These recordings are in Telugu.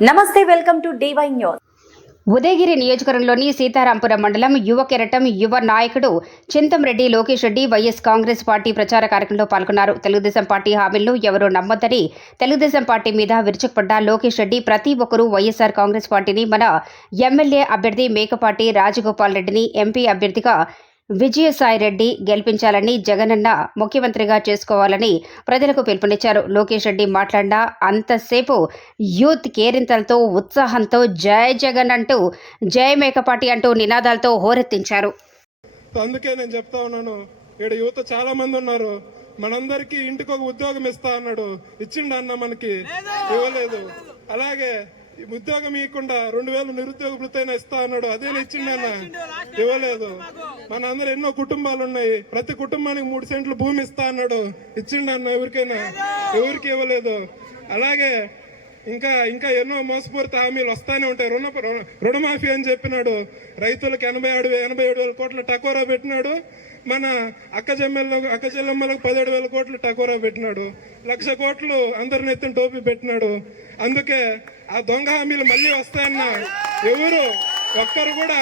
నమస్తే welcome to DY news. Udayagiri నియోజకవర్గంలోని సీతారాంపురం మండలం యువ కెరటం యువ నాయకుడు చింతంరెడ్డి లోకేష్ రెడ్డి వైఎస్ కాంగ్రెస్ పార్టీ ప్రచార కార్యక్రమంలో పాల్గొన్నారు. తెలుగుదేశం పార్టీ హామీలను ఎవరూ నమ్మొద్దని తెలుగుదేశం పార్టీ మీద విరుచుకుపడ్డ లోకేష్ రెడ్డి ప్రతి ఒక్కరూ వైఎస్ఆర్ కాంగ్రెస్ పార్టీని మన ఎమ్మెల్యే అభ్యర్థి మేకపాటి రాజగోపాల్ రెడ్డిని ఎంపీ అభ్యర్థిగా విజయసాయి రెడ్డి గెలిపించాలని జగనన్న ముఖ్యమంత్రిగా చేసుకోవాలని ప్రజలకు పిలుపునిచ్చారు. లోకేష్ రెడ్డి మాట్లాడిన అంతసేపు యూత్ కేరింతలతో ఉత్సాహంతో జై జగన్ అంటూ జై మేకపాటి అంటూ నినాదాలతో హోరెత్తించారు. అందుకే నేను చెప్తా ఉన్నాను. ఇక్కడ యువత చాలా మంది ఉన్నారు. మనందరికీ ఇంటికి ఒక ఉద్యోగం ఇస్తా అన్నాడు. ఇచ్చిండు అన్న మనకి. ఇవ్వలేదు. అలాగే ఉద్యోగం ఇవ్వకుండా రెండు వేలు నిరుద్యోగ వృత్తైనా ఇస్తా అన్నాడు. అదే ఇచ్చిండు అన్న. ఇవ్వలేదు. మన అందరు ఎన్నో కుటుంబాలు ఉన్నాయి. ప్రతి కుటుంబానికి మూడు సెంట్లు భూమి ఇస్తా అన్నాడు. ఇచ్చిండు అన్న ఎవరికైనా? ఎవరికి ఇవ్వలేదు? అలాగే ఇంకా ఇంకా ఎన్నో మోసపూరిత హామీలు వస్తానే ఉంటాయి. రుణ రుణ- రుణమాఫీ అని చెప్పినాడు. రైతులకు ఎనభై ఏడు ఎనభై ఏడు వేల కోట్ల టకోరా పెట్టినాడు. మన అక్క చెల్లెల్లో అక్క చెల్లెమ్మలకు పదిహేడు వేల కోట్లు టకోరా పెట్టినాడు. లక్ష కోట్లు అందరిని ఎత్తిన టోపీ పెట్టినాడు. అందుకే ఆ దొంగ హామీలు మళ్ళీ వస్తాయన్న ఎవరు ఒక్కరు కూడా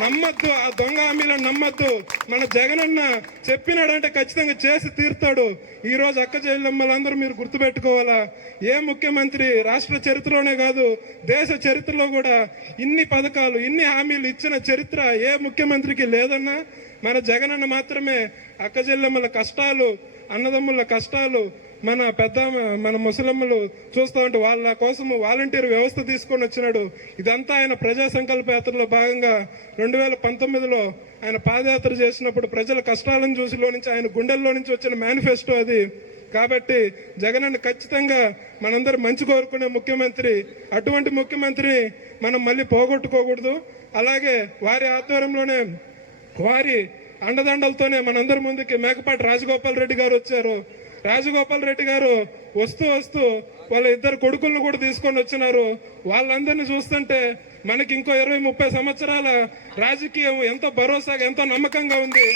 నమ్మద్దు ఆ దొంగ హామీలను నమ్మద్దు. మన జగనన్న చెప్పినాడంటే ఖచ్చితంగా చేసి తీరుతాడు. ఈరోజు రోజు అక్క చెల్లెమ్మలందరూ మీరు గుర్తుపెట్టుకోవాలా? ఏ ముఖ్యమంత్రి రాష్ట్ర చరిత్రలోనే కాదు దేశ చరిత్రలో కూడా ఇన్ని పథకాలు ఇన్ని హామీలు ఇచ్చిన చరిత్ర ఏ ముఖ్యమంత్రికి లేదన్నా మన జగనన్న మాత్రమే అక్క చెల్లెమ్మల కష్టాలు అన్నదమ్ముల కష్టాలు మన పెద్ద మన ముసలమ్మలు చూస్తా ఉంటే వాళ్ళ కోసం వాలంటీర్ వ్యవస్థ తీసుకొని వచ్చినాడు. ఇదంతా ఆయన ప్రజా సంకల్ప యాత్రలో భాగంగా రెండు వేల పంతొమ్మిదిలో ఆయన పాదయాత్ర చేసినప్పుడు ప్రజల కష్టాలను చూసిలో నుంచి ఆయన గుండెల్లో నుంచి వచ్చిన మేనిఫెస్టో అది. కాబట్టి జగనన్న ఖచ్చితంగా మనందరం మంచి కోరుకునే ముఖ్యమంత్రి. అటువంటి ముఖ్యమంత్రిని మనం మళ్ళీ పోగొట్టుకోకూడదు. అలాగే వారి ఆధ్వర్యంలోనే వారి అండదండలతోనే మనందరి ముందుకి మేకపాటి రాజగోపాల్ రెడ్డి గారు వచ్చారు. రాజగోపాల్ రెడ్డి గారు వస్తూ వస్తూ వాళ్ళ ఇద్దరు కొడుకులను కూడా తీసుకొని వచ్చినారు. వాళ్ళందరినీ చూస్తుంటే మనకి ఇంకో ఇరవై ముప్పై సంవత్సరాల రాజకీయం ఎంతో భరోసాగా ఎంతో నమ్మకంగా ఉంది.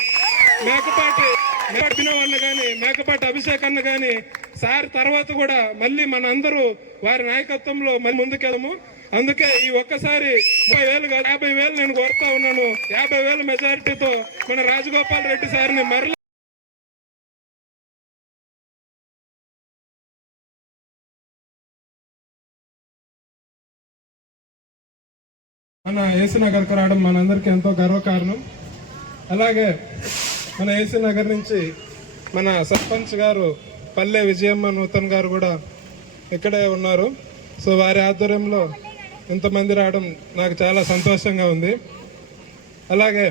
మేకపాటి మేకపాటి కానీ మేకపాటి అభిషేక్ అన్న కానీ సార్ తర్వాత కూడా మళ్ళీ మన అందరూ వారి నాయకత్వంలో మళ్ళీ ముందుకెళ్ళము అందుకే ఈ ఒక్కసారి ముప్పై వేలు యాభై వేలు నేను కోరుతా ఉన్నాను. యాభై వేలు మెజారిటీతో మన రాజగోపాల్ రెడ్డి సార్ని మరలా మన ఏసీ నగర్కు రావడం మనందరికీ ఎంతో గర్వకారణం. అలాగే మన ఏసీ నగర్ నుంచి మన సర్పంచ్ గారు పల్లె విజయమ్మ నూతన్ గారు కూడా ఇక్కడే ఉన్నారు. సో వారి ఆధ్వర్యంలో ఇంతమంది రావడం నాకు చాలా సంతోషంగా ఉంది. అలాగే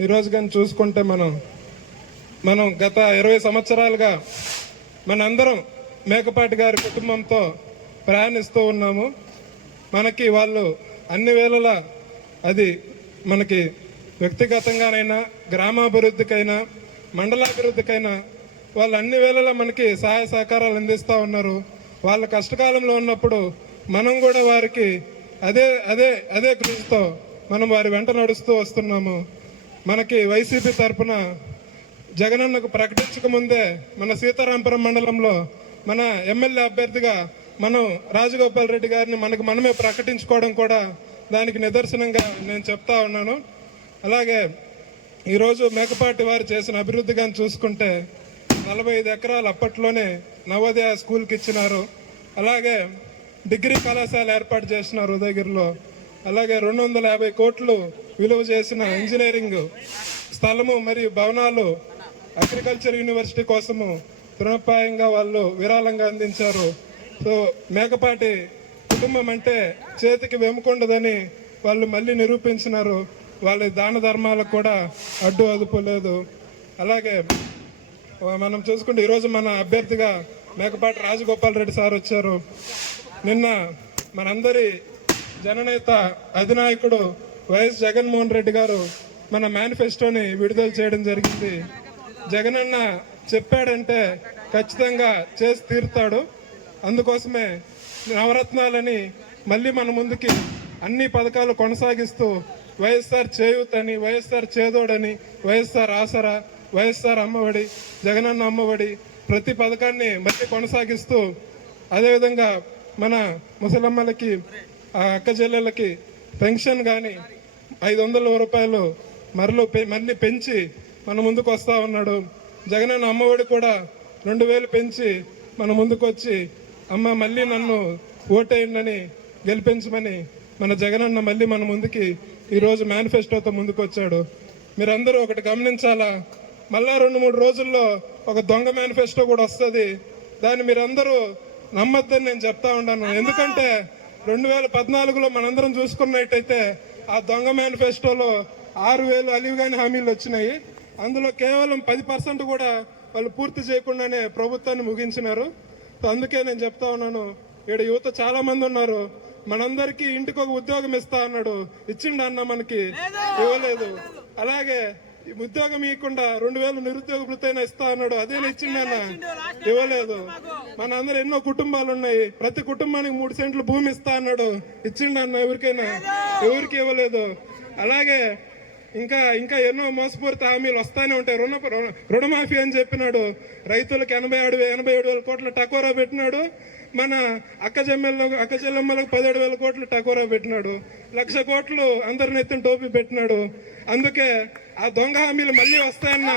ఈరోజు కానీ చూసుకుంటే మనం మనం గత ఇరవై సంవత్సరాలుగా మనందరం మేకపాటి గారి కుటుంబంతో ప్రయాణిస్తూ ఉన్నాము. మనకి వాళ్ళు అన్ని వేళలా అది మనకి వ్యక్తిగతంగానైనా గ్రామాభివృద్ధికైనా మండలాభివృద్ధికైనా వాళ్ళు అన్ని వేళలా మనకి సహాయ సహకారాలు అందిస్తూ ఉన్నారు. వాళ్ళ కష్టకాలంలో ఉన్నప్పుడు మనం కూడా వారికి అదే అదే అదే కృషితో మనం వారి వెంట నడుస్తూ వస్తున్నాము. మనకి వైసీపీ తరపున జగనన్నకు ప్రకటించక ముందే మన సీతారాంపురం మండలంలో మన ఎమ్మెల్యే అభ్యర్థిగా మనం రాజగోపాల్ రెడ్డి గారిని మనకు మనమే ప్రకటించుకోవడం కూడా దానికి నిదర్శనంగా నేను చెప్తా ఉన్నాను. అలాగే ఈరోజు మేకపాటి వారు చేసిన అభివృద్ధి కానీ చూసుకుంటే నలభై ఐదు ఎకరాలు అప్పట్లోనే నవోదయ స్కూల్కి ఇచ్చినారు. అలాగే డిగ్రీ కళాశాల ఏర్పాటు చేసినారు ఉదయగిరిలో. అలాగే రెండు వందల యాభై కోట్లు విలువ చేసిన ఇంజనీరింగ్ స్థలము మరియు భవనాలు అగ్రికల్చర్ యూనివర్సిటీ కోసము తృణప్రాయంగా వాళ్ళు విరాళంగా అందించారు. సో మేకపాటి కుటుంబం అంటే చేతికి వెముకుండదని వాళ్ళు మళ్ళీ నిరూపించినారు. వాళ్ళ దాన ధర్మాలకు కూడా అడ్డు అదుపు లేదు. అలాగే మనం చూసుకుంటే ఈరోజు మన అభ్యర్థిగా మేకపాటి రాజగోపాల్ రెడ్డి సార్ వచ్చారు. నిన్న మనందరి జననేత అధినాయకుడు వైఎస్ జగన్మోహన్ రెడ్డి గారు మన మేనిఫెస్టోని విడుదల చేయడం జరిగింది. జగనన్న చెప్పాడంటే ఖచ్చితంగా చేసి తీరుతాడు. అందుకోసమే నవరత్నాలని మళ్ళీ మన ముందుకి అన్ని పథకాలు కొనసాగిస్తూ వైఎస్ఆర్ చేయూత్ అని వైఎస్ఆర్ చేదోడని వైఎస్ఆర్ ఆసరా వైఎస్ఆర్ అమ్మఒడి జగనన్న అమ్మఒడి ప్రతి పథకాన్ని మళ్ళీ కొనసాగిస్తూ అదేవిధంగా మన ముసలమ్మలకి ఆ అక్క చెల్లెళ్ళకి పెన్షన్ కానీ ఐదు వందల రూపాయలు మరలు పె- మళ్ళీ పెంచి మన ముందుకు వస్తూ ఉన్నాడు. జగనన్న అమ్మఒడి కూడా రెండు వేలు పెంచి మన ముందుకు వచ్చి అమ్మ మళ్ళీ నన్ను ఓటేయండి గెలిపించమని మన జగనన్న మళ్ళీ మన ముందుకి ఈరోజు మేనిఫెస్టోతో ముందుకు వచ్చాడు మీరందరూ ఒకటి గమనించాలా? మళ్ళా రెండు మూడు రోజుల్లో ఒక దొంగ మేనిఫెస్టో కూడా వస్తుంది. దాన్ని మీరందరూ నమ్మొద్దని నేను చెప్తా ఉన్నాను. ఎందుకంటే రెండు వేల పద్నాలుగులో మనందరం చూసుకున్నట్టయితే ఆ దొంగ మేనిఫెస్టోలో ఆరు వేలు అలివిగాని హామీలు వచ్చినాయి. అందులో కేవలం పది పర్సెంట్ కూడా వాళ్ళు పూర్తి చేయకుండానే ప్రభుత్వాన్ని ముగించినారు. అందుకే నేను చెప్తా ఉన్నాను ఇక్కడ యువత చాలా మంది ఉన్నారు మనందరికీ ఇంటికి ఒక ఉద్యోగం ఇస్తా అన్నాడు ఇచ్చిండు అన్న మనకి? ఇవ్వలేదు. అలాగే ఈ ఉద్యోగం ఇవ్వకుండా రెండు వేలు నిరుద్యోగ వృత్తైనా ఇస్తా అన్నాడు అదే ఇచ్చిండన్న ఇవ్వలేదు. మన అందరు ఎన్నో కుటుంబాలు ఉన్నాయి ప్రతి కుటుంబానికి మూడు సెంట్లు భూమి ఇస్తా అన్నాడు ఇచ్చిండన్న ఎవరికైనా? ఎవరికి ఇవ్వలేదు. అలాగే ఇంకా ఇంకా ఎన్నో మోసపూరిత హామీలు వస్తానే ఉంటాయి. రుణ రుణమాఫీ అని చెప్పినాడు. రైతులకు ఎనభై ఏడు వే- ఎనభై ఏడు వేల కోట్ల టకోరా పెట్టినాడు. మన అక్క చెల్లెళ్ళకు అక్క చెల్లెమ్మలకు పదిహేడు వేల కోట్లు టకోరా పెట్టినాడు. లక్ష కోట్లు అందరిని ఎత్తిన టోపీ పెట్టినాడు. అందుకే ఆ దొంగ హామీలు మళ్ళీ వస్తాయన్న